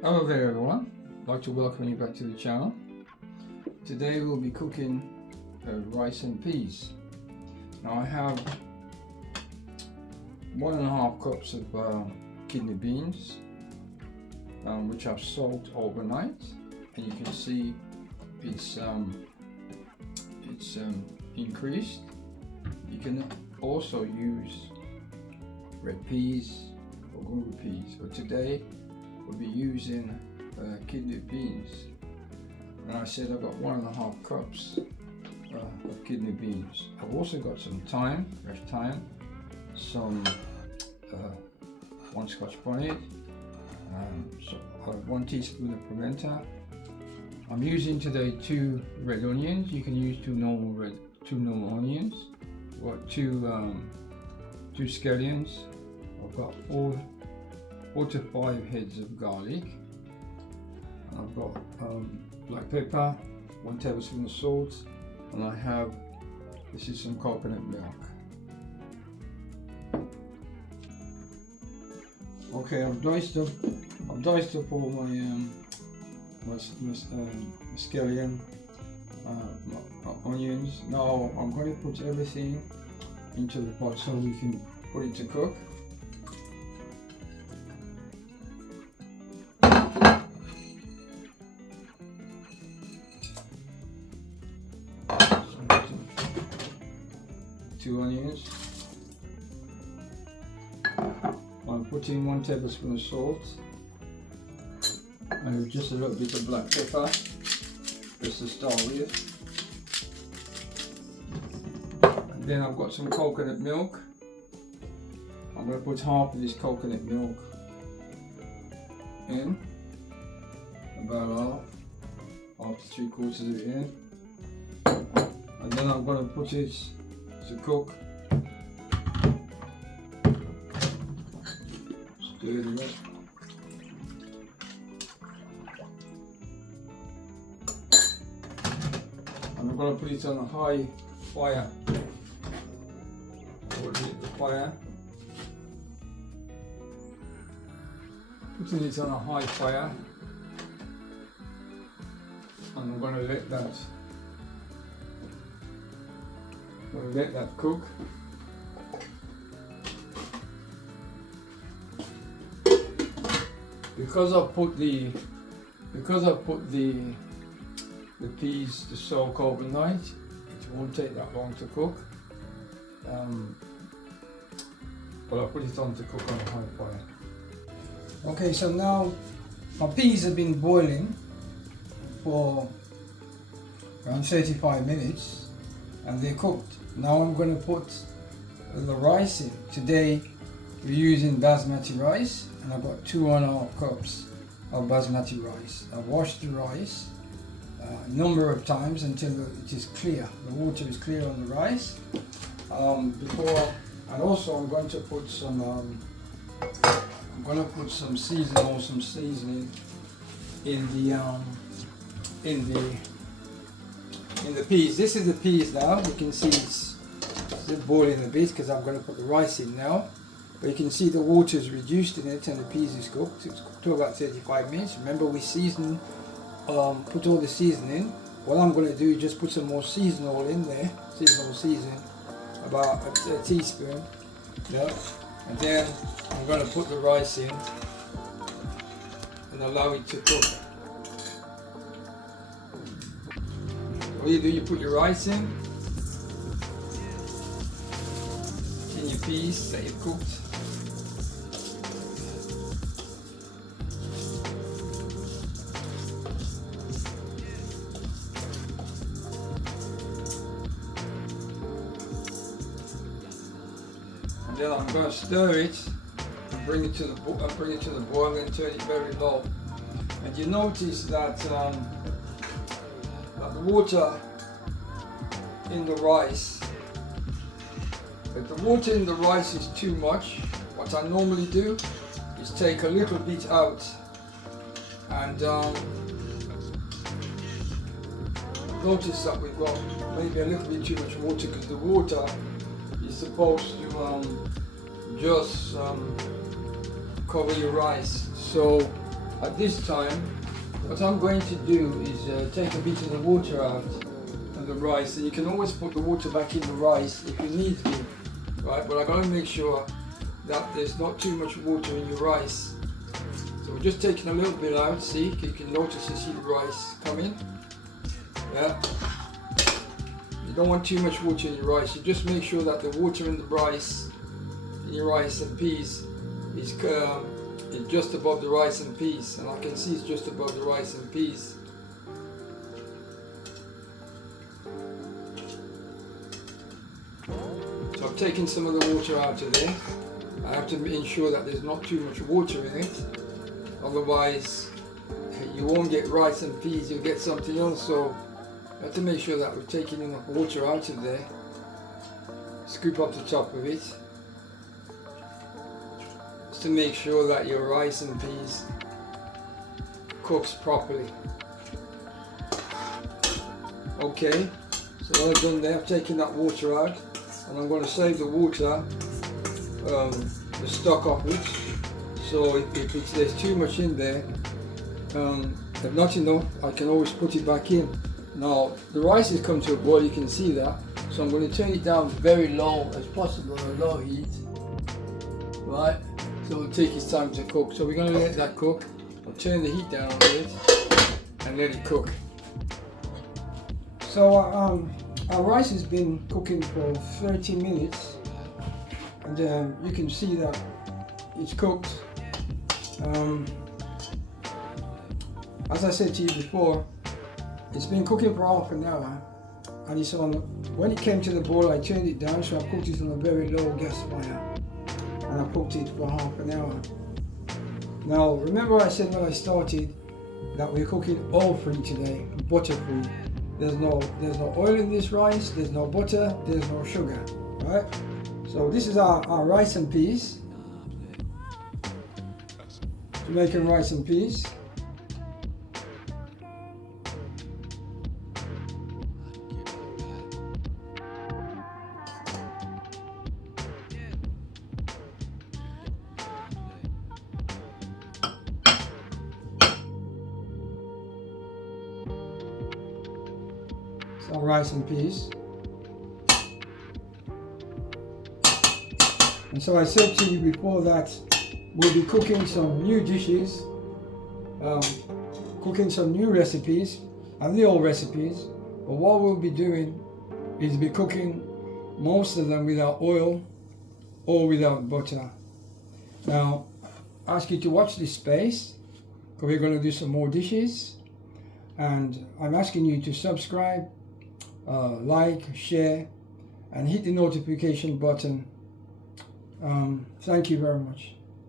Hello there everyone, I'd like to welcome you back to the channel. Today we'll be cooking rice and peas. Now I have 1.5 cups of kidney beans which I've soaked overnight, and you can see it's increased. You can also use red peas or gungo peas, but today we'll be using kidney beans. And I said I've got 1.5 cups of kidney beans. I've also got some thyme, fresh thyme, some 1 scotch bonnet, 1 teaspoon of pimenta. I'm using today 2 red onions. You can use 2 normal onions. I've got 2 scallions. I've got 4 to 5 heads of garlic. I've got black pepper, 1 tablespoon of salt, and I have, this is some coconut milk. Okay, I've diced up all my scallion, my onions. Now I'm going to put everything into the pot so we can put it to cook. Two onions. I'm putting 1 tablespoon of salt and just a little bit of black pepper, just to start with. And then I've got some coconut milk. I'm going to put half of this coconut milk in, about half to 3/4 of it in, and then I'm going to put it to cook. Stir it up. And I'm going to put it on a high fire. Putting it on a high fire, and I'm going to let that cook. Because I put the peas to soak overnight, it won't take that long to cook. But I put it on to cook on a high fire. Okay, so now my peas have been boiling for around 35 minutes and they're cooked. Now I'm going to put the rice in. Today we're using Basmati rice, and I've got 2.5 cups of Basmati rice. I've washed the rice a number of times until it is clear. The water is clear on the rice. And also I'm going to put some seasoning in the peas. This is the peas now. You can see it's still boiling a bit because I'm going to put the rice in now. But you can see the water is reduced in it and the peas is cooked. It's cooked to about 35 minutes. Remember, we season, put all the seasoning. What I'm going to do is just put some more seasonal in there, seasonal seasoning, about a teaspoon. Yeah. And then I'm going to put the rice in and allow it to cook. What you do, you put your rice in your peas that you've cooked. And then I'm going to stir it and bring it to the boil and turn it very low. And you notice that the water in the rice, if the water in the rice is too much, what I normally do is take a little bit out and notice that we've got maybe a little bit too much water, because the water is supposed to just cover your rice. So at this time, what I'm going to do is take a bit of the water out of the rice, and you can always put the water back in the rice if you need to, right? But I got to make sure that there's not too much water in your rice. So we're just taking a little bit out. See, you can notice, you see the rice coming. Yeah. You don't want too much water in your rice. You just make sure that the water in the rice, in your rice and peas, is just above the rice and peas, and I can see it's just above the rice and peas. So I've taken some of the water out of there. I have to ensure that there's not too much water in it, otherwise you won't get rice and peas, you'll get something else. So I have to make sure that we're taking enough water out of there. Scoop up the top of it, just to make sure that your rice and peas cooks properly. Okay, so what I've done there, I've taken that water out, and I'm going to save the water, the stock of it. So if there's too much in there, if not enough, I can always put it back in. Now the rice has come to a boil, you can see that. So I'm going to turn it down very low as possible, a low heat, right? So it'll take its time to cook. So we're going to let that cook. I'll turn the heat down a bit and let it cook. So our rice has been cooking for 30 minutes, and you can see that it's cooked. As I said to you before, it's been cooking for half an hour, and it's on. When it came to the boil, I turned it down, so I cooked it on a very low gas fire, and I cooked it for half an hour. Now, remember I said when I started that we're cooking oil-free today, butter-free. There's no oil in this rice, there's no butter, there's no sugar, right? So this is our rice and peas, Jamaican rice and peas. Some rice and peas. And so I said to you before that we'll be cooking some new dishes, cooking some new recipes and the old recipes, but what we'll be doing is be cooking most of them without oil or without butter. Now I ask you to watch this space, because we're going to do some more dishes, and I'm asking you to subscribe, like, share, and hit the notification button. Thank you very much.